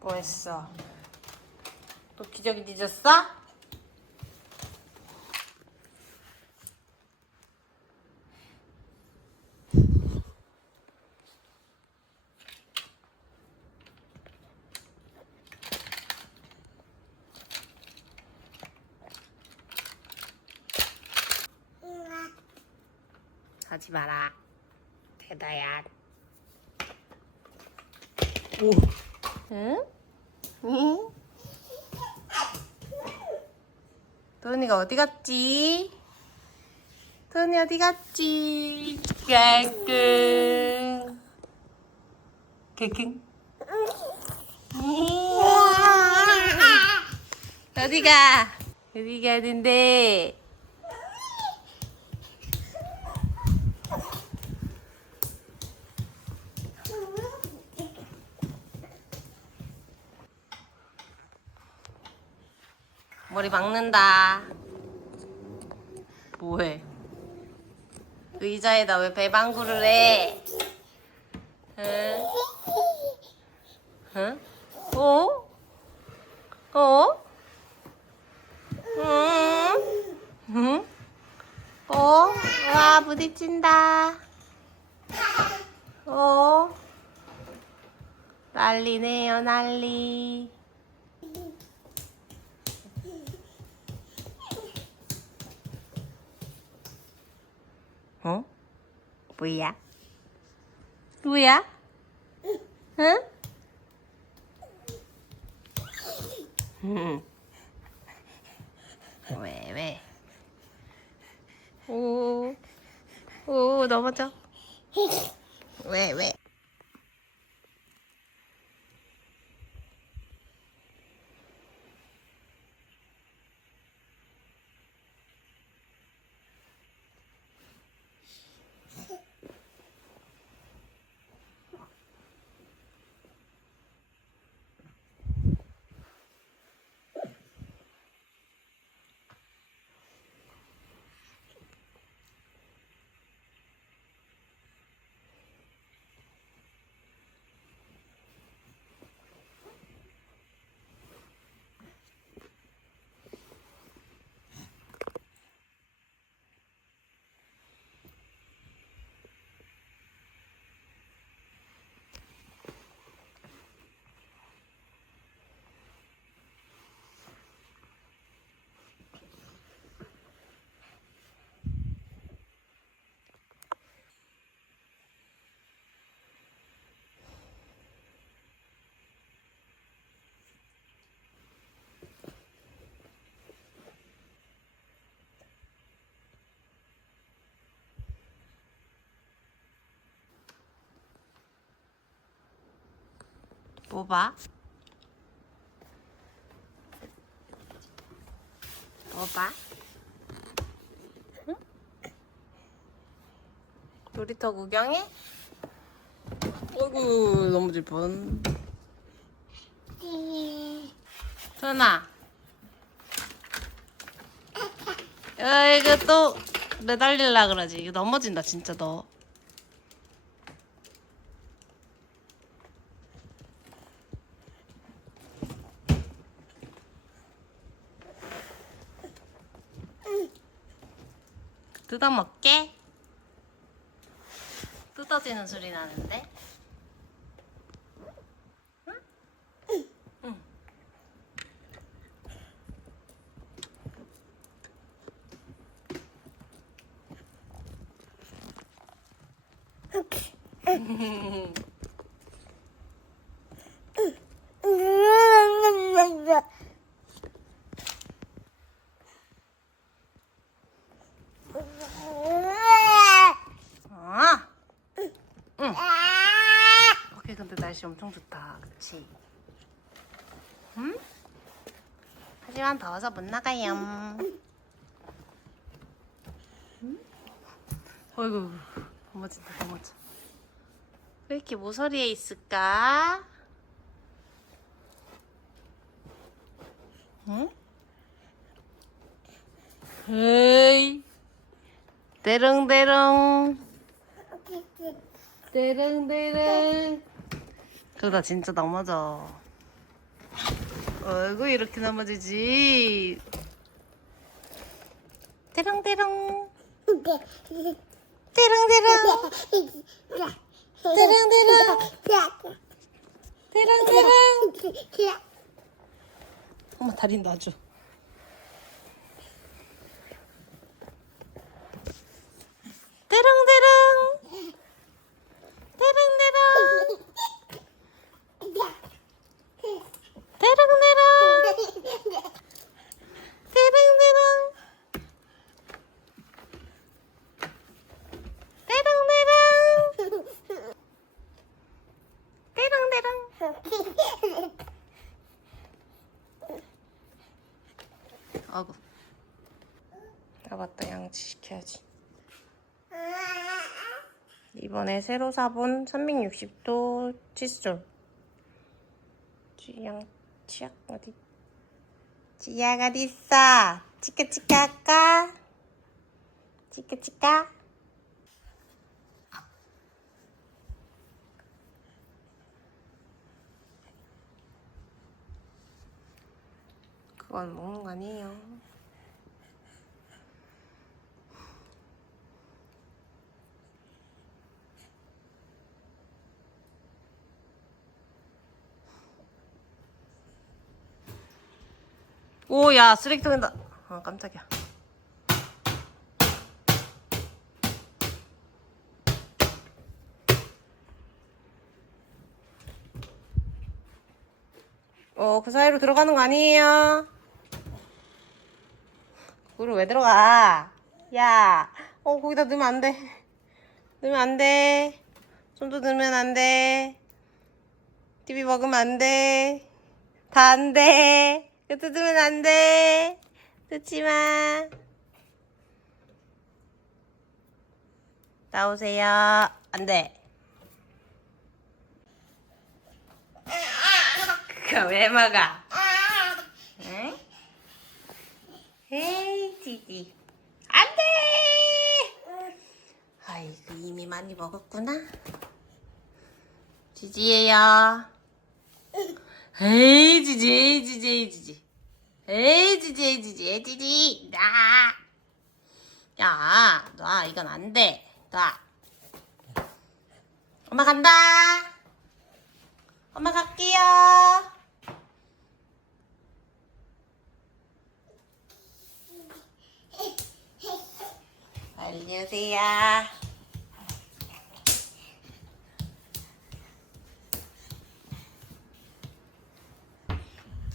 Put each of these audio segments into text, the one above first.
뭐 했어? 또 기저귀 뒤졌어? 하지 마라. 대다야. 오. 응? 응? 도은이가 어디 갔지? 도은이 어디 갔지? 깔끔. 깔끔. 어디가? 어디 가는데? 머리 막는다. 뭐해? 의자에다 왜 배방구를 해? 응? 응? 어? 어? 응? 응? 어? 와, 부딪힌다. 어? 난리네요, 난리. 어? 뭐야? 뭐야? 응? 응. 왜, 왜? 오, 오, 넘어져. 왜, 왜? 뭐 봐? 뭐 봐? 응? 놀이터 구경해? 어이구 넘어질 뻔. 전아. 야 이거 또 매달릴라 그러지. 이거 넘어진다 진짜 너. 뜯어먹게? 뜯어지는 소리 나는데? 응? 응. 아! 응. 오케이, 근데 날씨 엄청 좋다. 그치? 응? 하지만 더워서 못 나가요. 응? 어이구, 넘어진다, 넘어져. 왜 이렇게 모서리에 있을까? 응? 에이. 대릉대릉. 대릉대릉. 그러다 진짜 넘어져. 어이구 이렇게 넘어지지. 대롱대롱 대롱대롱 대롱대롱 대롱대롱. 엄마 다리 놔줘. 대롱대롱 대롱대롱 대롱대롱 대롱대롱 대롱대롱 대롱대롱 아구 아 맞다 양치 시켜야지 이번에 새로 사본 360도 칫솔. 쥐양 치약 어디? 쥐약 어디 있어? 치카치카 할까? 치카치카? 그건 먹는 거 아니에요 오 야 쓰레기통에다. 아 깜짝이야. 어 그 사이로 들어가는 거 아니에요? 거기로 왜 들어가? 야 어 거기다 넣으면 안 돼. 넣으면 안돼. 손도 넣으면 안 돼. TV 먹으면 안 돼. 다 안 돼. 그 뜯으면 안 돼. 뜯지 마. 나오세요. 안 돼. 그거 왜 먹어? 응? 에이, 지지. 안 돼! 아이고, 이미 많이 먹었구나. 지지예요. 에이 지지 에이 지지 에이 지지 에이 지지 에이 지지 에이 지지 나. 야, 놔 이건 안 돼. 놔. 엄마 간다. 엄마 갈게요. 오세요.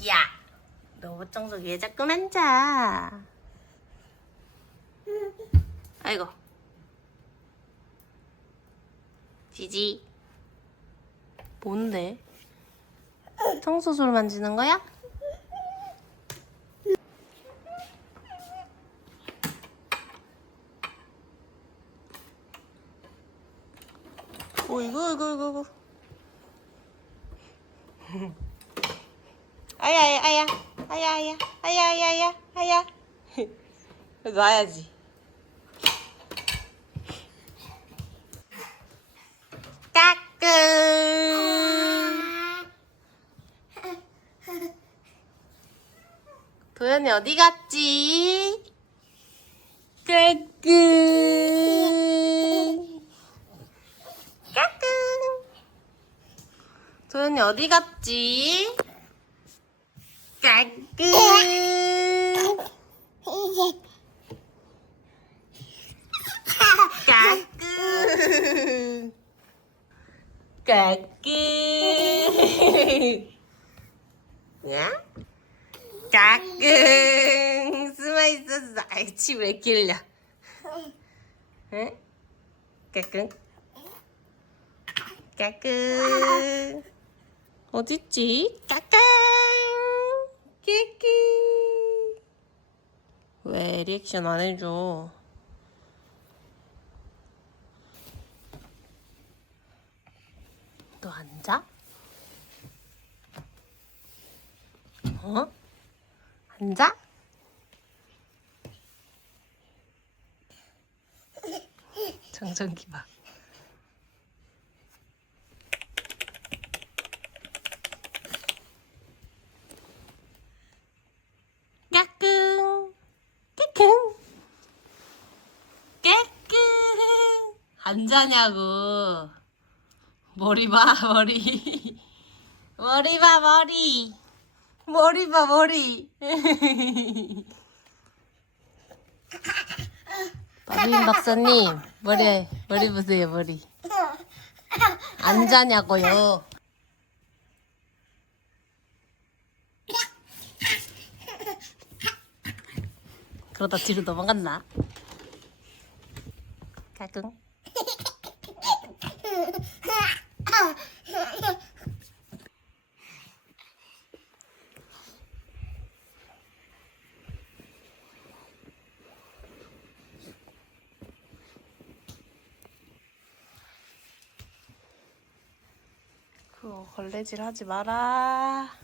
야, 너 옷장석 위에 자꾸 앉아. 아이고. 지지. 뭔데? 청소소를 만지는 거야? 어이구, 어이구, 어이구, 어이구. 아야 아야 아야. 아야 아야. 아야 아야 아야. 아야. 놔야지. 까꿍 도현이 어디 갔지? 까꿍 까꿍 도현이 어디 갔지? cà cư cà cư cà cư nhá cà cư 스마이 소스 알치 왜 길려 응? 까꿍 까꿍 어딨지? 까꿍 끼끼 왜 리액션 안 해줘 너 앉아? 어? 앉아? 정전기 봐 안 자냐고. 머리 봐, 머리. 머리 봐, 머리. 머리 봐, 머리. 박민 박사님, 머리, 머리 보세요, 머리. 안 자냐고요. 그러다 뒤로 도망갔나? 가끔. 그거 걸레질 하지 마라.